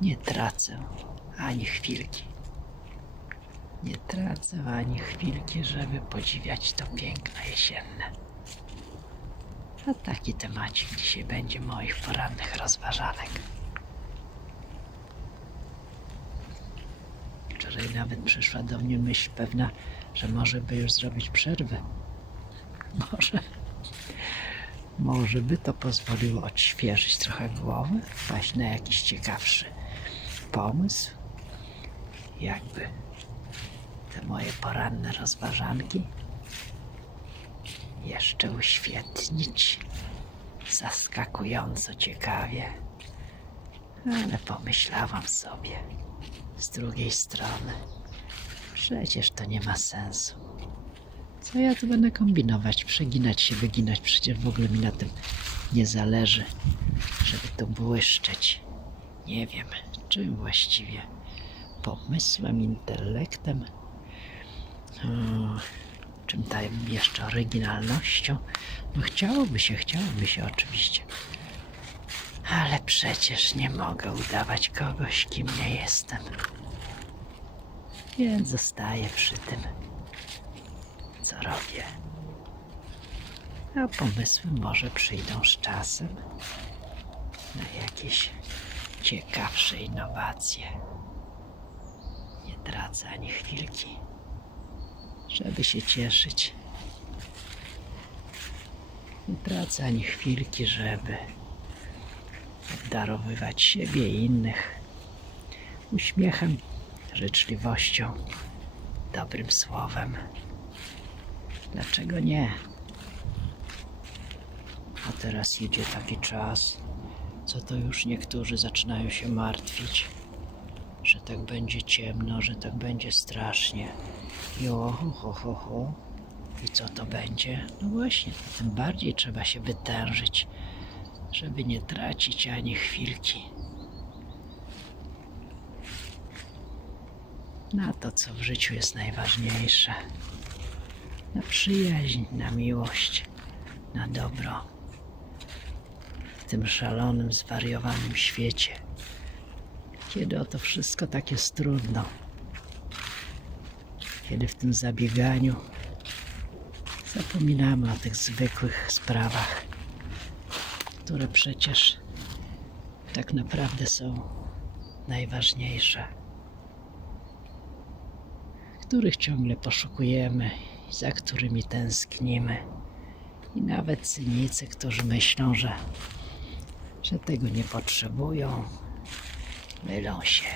Nie tracę ani chwilki. Nie tracę ani chwilki, żeby podziwiać to piękno jesienne. A taki temacik dzisiaj będzie moich porannych rozważanek. Wczoraj nawet przyszła do mnie myśl pewna, że może by już zrobić przerwę. Może. Może by to pozwoliło odświeżyć trochę głowę, wpaść na jakiś ciekawszy pomysł. Jakby te moje poranne rozważanki jeszcze uświetnić zaskakująco ciekawie. Ale pomyślałam sobie z drugiej strony, przecież to nie ma sensu. Co ja tu będę kombinować, przeginać się, wyginać? Przecież w ogóle mi na tym nie zależy, żeby tu błyszczeć. Nie wiem, czym właściwie. Pomysłem, intelektem, czym tam jeszcze oryginalnością. No chciałoby się, chciałoby się oczywiście. Ale przecież nie mogę udawać kogoś, kim nie jestem. Więc zostaję przy tym co robię. A pomysły może przyjdą z czasem na jakieś ciekawsze innowacje. Nie tracę ani chwilki, żeby się cieszyć. Nie tracę ani chwilki, żeby obdarowywać siebie i innych uśmiechem, życzliwością, dobrym słowem. Dlaczego nie? A teraz idzie taki czas, co to już niektórzy zaczynają się martwić, że tak będzie ciemno, że tak będzie strasznie. I o, ho, ho, ho. I co to będzie? No właśnie, to tym bardziej trzeba się wytężyć, żeby nie tracić ani chwilki. Na to, co w życiu jest najważniejsze na przyjaźń, na miłość, na dobro. Tym szalonym, zwariowanym świecie, kiedy o to wszystko tak jest trudno, kiedy w tym zabieganiu zapominamy o tych zwykłych sprawach, które przecież tak naprawdę są najważniejsze, których ciągle poszukujemy za którymi tęsknimy. I nawet cynicy, którzy myślą, że, że tego nie potrzebują, mylą się.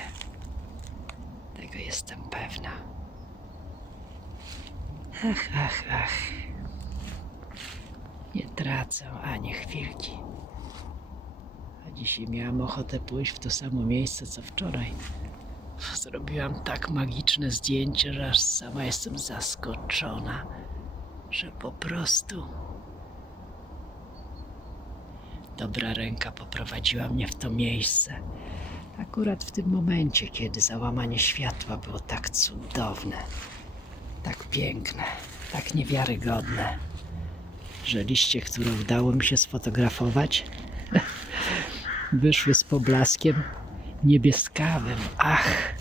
Tego jestem pewna. Ach, ach, ach. Nie tracę ani chwilki. A dzisiaj miałam ochotę pójść w to samo miejsce co wczoraj. Zrobiłam tak magiczne zdjęcie, że aż sama jestem zaskoczona, że po prostu dobra ręka poprowadziła mnie w to miejsce. Akurat w tym momencie, kiedy załamanie światła było tak cudowne, tak piękne, tak niewiarygodne, że liście, które udało mi się sfotografować, wyszły z poblaskiem niebieskawym. Ach,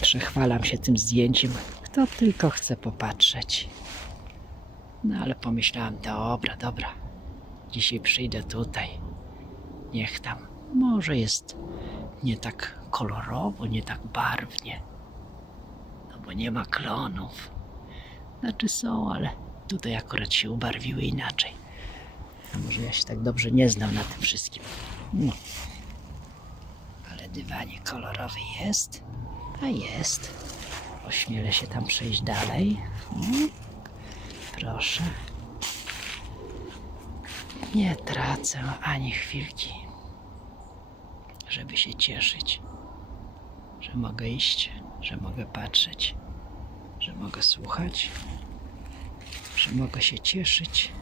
przechwalam się tym zdjęciem. Kto tylko chce popatrzeć. No ale pomyślałam, dobra, dobra. Dzisiaj przyjdę tutaj. Niech tam. Może jest nie tak kolorowo, nie tak barwnie. No bo nie ma klonów. Znaczy są, ale tutaj akurat się ubarwiły inaczej. A może ja się tak dobrze nie znam na tym wszystkim. No ale dywanik kolorowy jest. A jest. Ośmielę się tam przejść dalej. Mm. Proszę. Nie tracę ani chwilki, żeby się cieszyć, że mogę iść, że mogę patrzeć, że mogę słuchać, że mogę się cieszyć.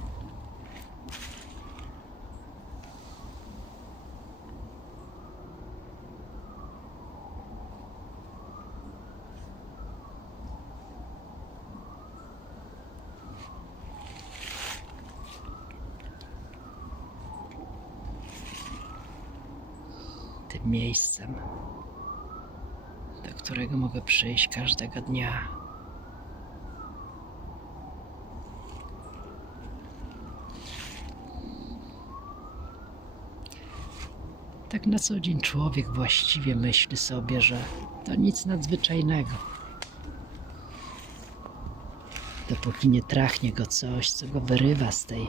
Tym miejscem, do którego mogę przyjść każdego dnia. Tak na co dzień człowiek właściwie myśli sobie, że to nic nadzwyczajnego. Dopóki nie trachnie go coś, co go wyrywa z tej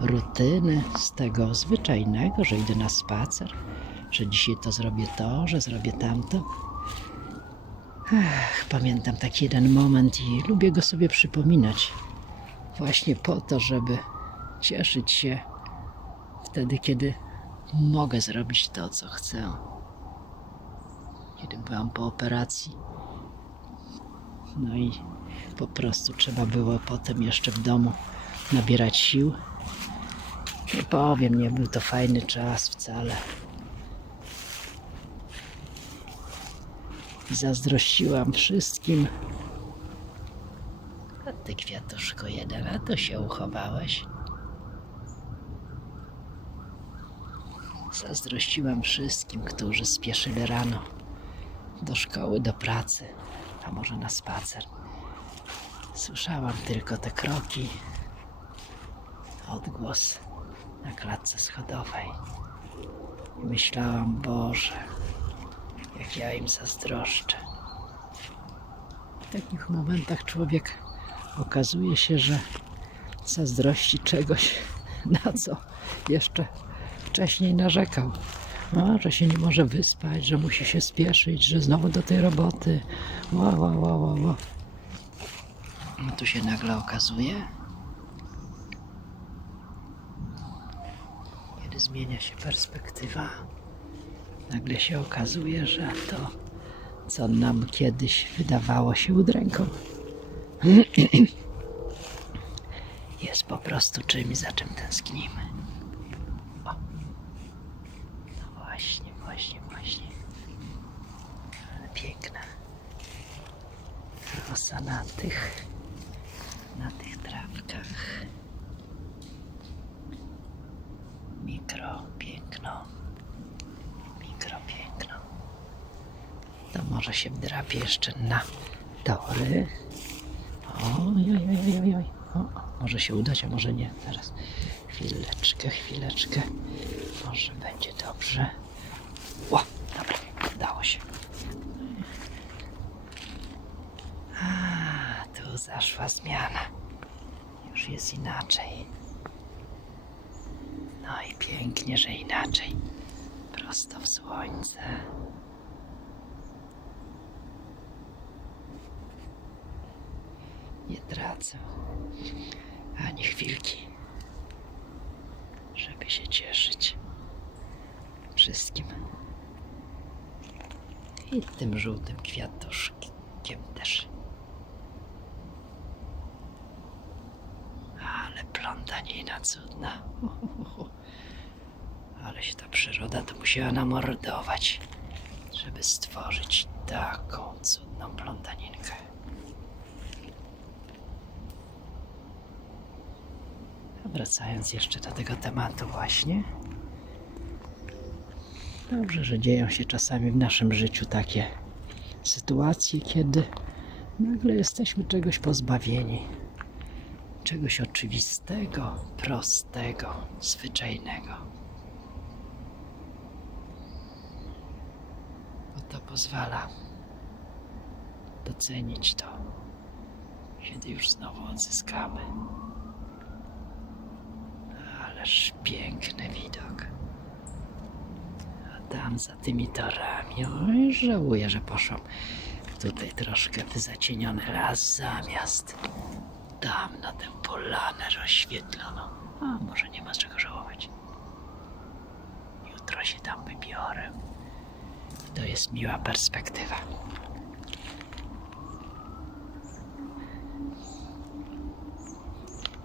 rutyny, z tego zwyczajnego, że idę na spacer, że dzisiaj to zrobię to, że zrobię tamto. Ech, pamiętam taki jeden moment i lubię go sobie przypominać. Właśnie po to, żeby cieszyć się wtedy, kiedy mogę zrobić to, co chcę. Kiedy byłam po operacji. No i po prostu trzeba było potem jeszcze w domu nabierać sił. Nie powiem, nie był to fajny czas wcale. I zazdrościłam wszystkim. A ty kwiatuszko jeden, a to się uchowałeś. Zazdrościłam wszystkim, którzy spieszyli rano do szkoły, do pracy, a może na spacer. Słyszałam tylko te kroki, odgłos na klatce schodowej. Myślałam, Boże, jak ja im zazdroszczę. W takich momentach człowiek okazuje się, że zazdrości czegoś, na co jeszcze wcześniej narzekał. No, że się nie może wyspać, że musi się spieszyć, że znowu do tej roboty. Ła, ła, ła, ła, ła. No tu się nagle okazuje, kiedy zmienia się perspektywa, nagle się okazuje, że to, co nam kiedyś wydawało się udręką, jest po prostu czymś, za czym tęsknimy. O. No właśnie, właśnie, właśnie. Ale piękna rosa na tych, na tych trawkach. Mikro piękno. Mikro piękno. To może się wdrapie jeszcze na tory. Oj, oj, oj, oj, oj. O, może się udać, a może nie. Teraz chwileczkę, chwileczkę. Może będzie dobrze. O, dobra, udało się. A, tu zaszła zmiana. Już jest inaczej. No i pięknie, że inaczej. Prosto w słońce. Nie tracę ani chwilki, żeby się cieszyć wszystkim. I tym żółtym kwiatuszkiem też. Ale plątanina cudna. Ale ta przyroda to musiała namordować, żeby stworzyć taką cudną plątaninkę. Wracając jeszcze do tego tematu właśnie. Dobrze, że dzieją się czasami w naszym życiu takie sytuacje, kiedy nagle jesteśmy czegoś pozbawieni. Czegoś oczywistego, prostego, zwyczajnego. Bo to pozwala docenić to, kiedy już znowu odzyskamy. Ależ piękny widok. A tam za tymi torami, oj, żałuję, że poszłam tutaj troszkę w zacieniony las zamiast tam na tę polanę rozświetloną. A może nie ma z czego żałować. Jutro się tam wybiorę. To jest miła perspektywa.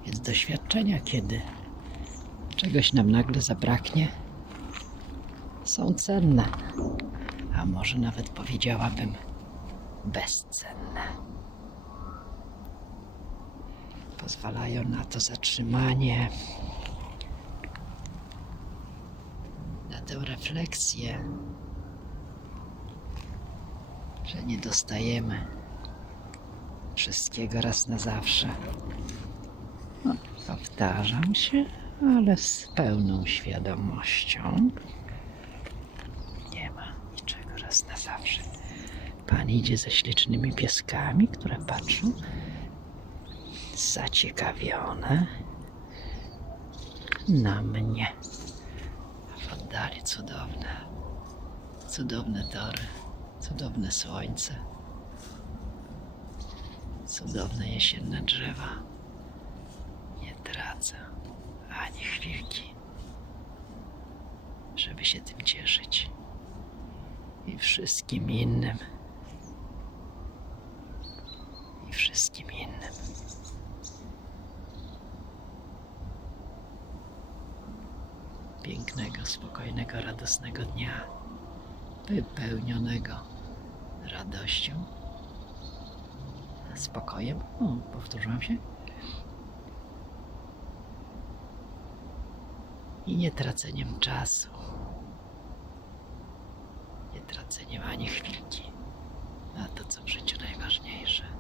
Więc doświadczenia, kiedy czegoś nam nagle zabraknie, są cenne, a może nawet powiedziałabym bezcenne. Pozwalają na to zatrzymanie, na tę refleksję, że nie dostajemy wszystkiego raz na zawsze. No, powtarzam się, ale z pełną świadomością. Nie ma niczego raz na zawsze. Pan idzie ze ślicznymi pieskami, które patrzą zaciekawione na mnie. W oddali cudowne, cudowne tory, cudowne słońce, cudowne jesienne drzewa. Nie tracę ani chwilki, żeby się tym cieszyć i wszystkim innym. I wszystkim innym. pięknego, spokojnego, radosnego dnia, wypełnionego radością, spokojem. O, powtórzyłam się. I nie traceniem czasu. Nie traceniem ani chwilki na to, co w życiu najważniejsze.